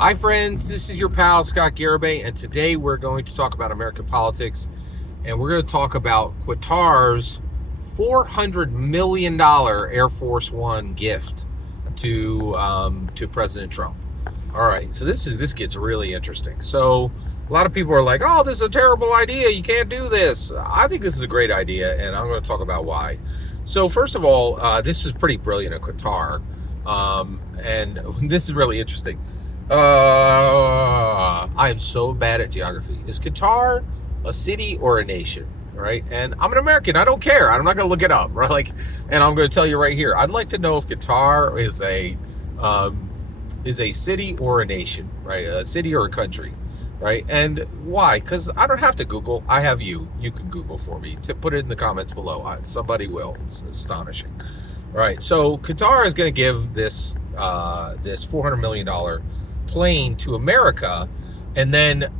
Hi friends, this is your pal Scott Garibay, and today we're going to talk about American politics, and we're going to talk about Qatar's $400 million Air Force One gift to President Trump. All right, so this gets really interesting. So a lot of people are like, "Oh, this is a terrible idea. You can't do this." I think this is a great idea, and I'm going to talk about why. So first of all, this is pretty brilliant at Qatar, and this is really interesting. I am so bad at geography. Is Qatar a city or a nation? Right? And I'm an American. I don't care. I'm not going to look it up. Right? And I'm going to tell you right here. I'd like to know if Qatar is a city or a nation, right? A city or a country, right? And why? Because I don't have to Google. I have you. You can Google for me. To put it in the comments below. Somebody will. It's astonishing. All right. So Qatar is going to give this $400 million plane to America, and then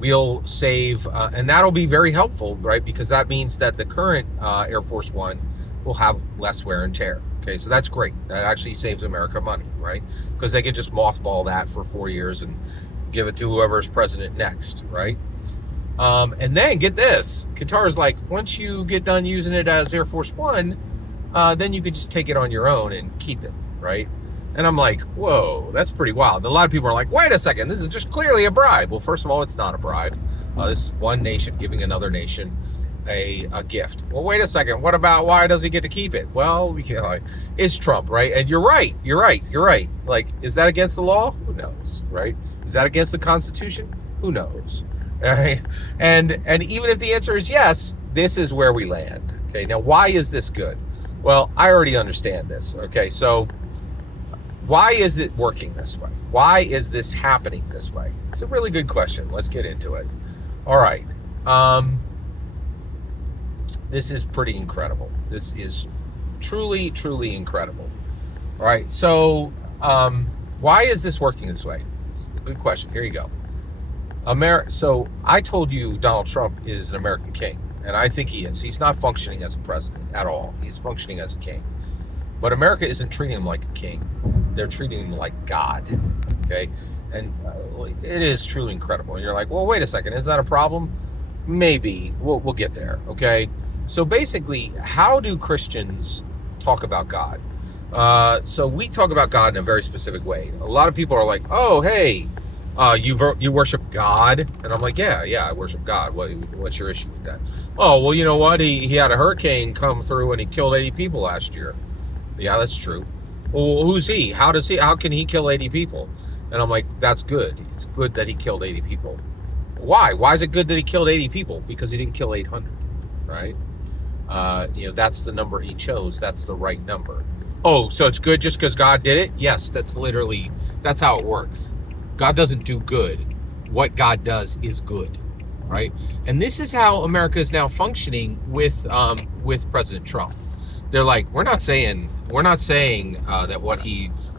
we'll save and that'll be very helpful, right? Because that means that the current Air Force One will have less wear and tear. Okay, so that's great. That actually saves America money, right? Because they can just mothball that for 4 years and give it to whoever's president next, right? And then get this, Qatar is like, once you get done using it as Air Force One, then you can just take it on your own and keep it, right? And I'm like, whoa, that's pretty wild. And a lot of people are like, wait a second, this is just clearly a bribe. Well, first of all, it's not a bribe. This is one nation giving another nation a gift. Well, wait a second, what about why does he get to keep it? Well, it's Trump, right? And you're right. Like, is that against the law? Who knows, right? Is that against the Constitution? Who knows, right? And even if the answer is yes, this is where we land. Okay, now why is this good? Well, I already understand this. Okay, so why is it working this way? Why is this happening this way? It's a really good question. Let's get into it. All right. This is pretty incredible. This is truly, truly incredible. All right. So why is this working this way? It's a good question. Here you go. So I told you Donald Trump is an American king, and I think he is. He's not functioning as a president at all. He's functioning as a king. But America isn't treating him like a king. They're treating him like God, okay? And it is truly incredible. And you're like, well, wait a second, is that a problem? Maybe. We'll get there, okay? So basically, how do Christians talk about God? So we talk about God in a very specific way. A lot of people are like, oh, hey, you worship God? And I'm like, yeah, I worship God. What's your issue with that? Oh, well, you know what? He had a hurricane come through and he killed 80 people last year. Yeah, that's true. Well, who's he? How can he kill 80 people? And I'm like, that's good. It's good that he killed 80 people. Why? Why is it good that he killed 80 people? Because he didn't kill 800, right? That's the number he chose. That's the right number. Oh, so it's good just because God did it? Yes, that's how it works. God doesn't do good. What God does is good, right? And this is how America is now functioning with President Trump. They're like, we're not saying that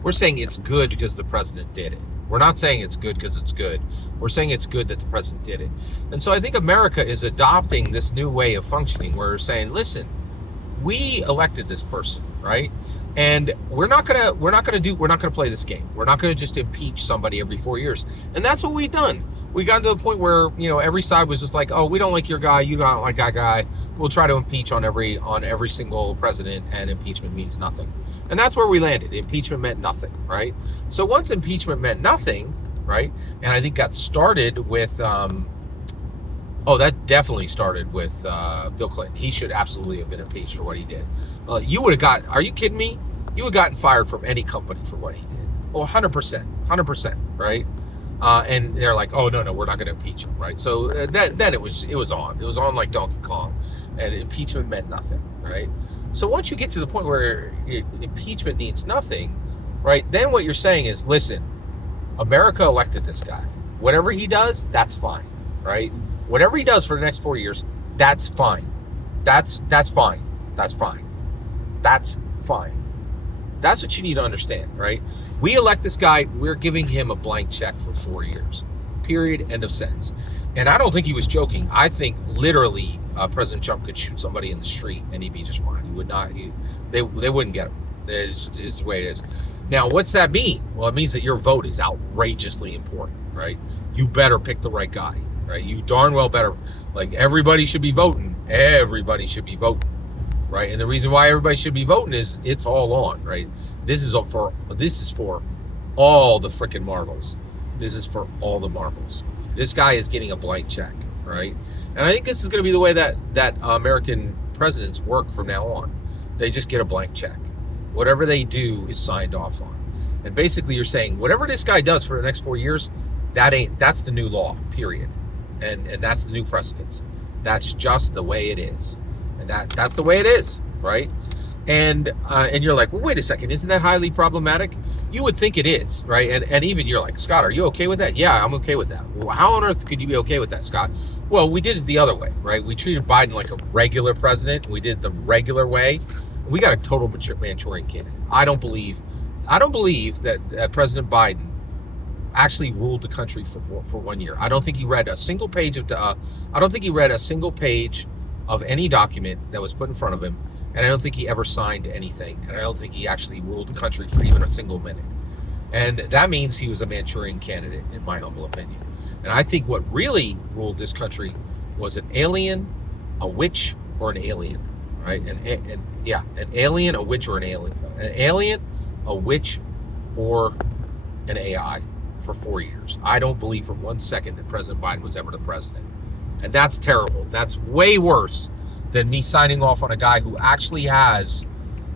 we're saying it's good because the president did it. We're not saying it's good because it's good. We're saying it's good that the president did it. And so I think America is adopting this new way of functioning where we're saying, listen, we elected this person, right? And we're not gonna play this game. We're not gonna just impeach somebody every 4 years. And that's what we've done. We got to the point where every side was just like, oh, we don't like your guy, you don't like that guy. We'll try to impeach on every single president, and impeachment means nothing. And that's where we landed. Impeachment meant nothing, right? So once impeachment meant nothing, right? And I think that started with that definitely started with Bill Clinton. He should absolutely have been impeached for what he did. Are you kidding me? You would have gotten fired from any company for what he did. Well, 100%, right? And they're like, oh, no, we're not going to impeach him, right? So then it was on. It was on like Donkey Kong, and impeachment meant nothing, right? So once you get to the point where impeachment means nothing, right, then what you're saying is, listen, America elected this guy. Whatever he does, that's fine, right? Whatever he does for the next 4 years, that's fine. That's fine. That's fine. That's fine. That's what you need to understand, right? We elect this guy. We're giving him a blank check for 4 years. Period. End of sentence. And I don't think he was joking. I think literally President Trump could shoot somebody in the street and he'd be just fine. He would not. They wouldn't get him. It's the way it is. Now, what's that mean? Well, it means that your vote is outrageously important, right? You better pick the right guy, right? You darn well better. Like, everybody should be voting. Everybody should be voting, right? And the reason why everybody should be voting is it's all on, right? This is for all the freaking marbles. This is for all the marbles. This guy is getting a blank check, right? And I think this is going to be the way that American presidents work from now on. They just get a blank check. Whatever they do is signed off on. And basically you're saying whatever this guy does for the next 4 years, that's the new law, period. And that's the new precedence. That's just the way it is. And that's the way it is, right? And you're like, well, wait a second, isn't that highly problematic? You would think it is, right? And even you're like, Scott, are you okay with that? Yeah, I'm okay with that. Well, how on earth could you be okay with that, Scott? Well, we did it the other way, right? We treated Biden like a regular president. We did it the regular way. We got a total Manchurian candidate. I don't believe that President Biden actually ruled the country for 1 year. I don't think he read a single page of any document that was put in front of him, and I don't think he ever signed anything, and I don't think he actually ruled the country for even a single minute. And that means he was a Manchurian candidate, in my humble opinion. And I think what really ruled this country was an alien, a witch, or an alien, right? An alien, a witch, or an alien. An alien, a witch, or an AI for 4 years. I don't believe for 1 second that President Biden was ever the president. And that's terrible. That's way worse than me signing off on a guy who actually has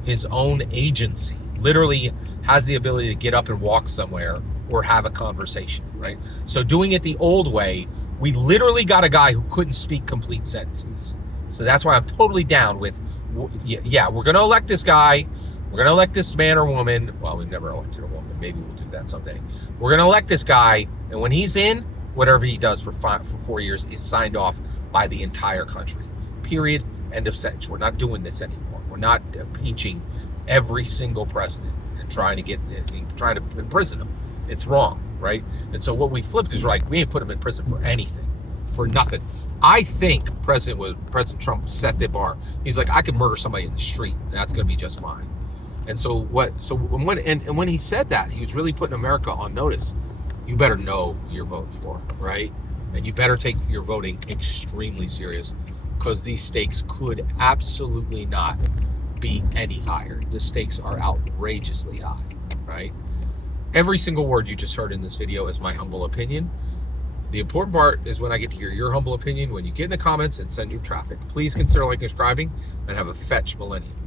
his own agency, literally has the ability to get up and walk somewhere or have a conversation, right? So doing it the old way, we literally got a guy who couldn't speak complete sentences. So that's why I'm totally down with, yeah, we're going to elect this guy. We're going to elect this man or woman. Well, we've never elected a woman. Maybe we'll do that someday. We're going to elect this guy. And when he's in, whatever he does for 4 years is signed off by the entire country. Period. End of sentence. We're not doing this anymore. We're not impeaching every single president and trying to imprison them. It's wrong, right? And so what we flipped is, we're like, we ain't put him in prison for anything, for nothing. I think President Trump set the bar. He's like, I could murder somebody in the street, and that's going to be just fine. And so when he said that, he was really putting America on notice. You better know who you're voting for, right? And you better take your voting extremely serious, because these stakes could absolutely not be any higher. The stakes are outrageously high, right? Every single word you just heard in this video is my humble opinion. The important part is when I get to hear your humble opinion, when you get in the comments and send your traffic. Please consider liking and subscribing, and have a fetch millennium.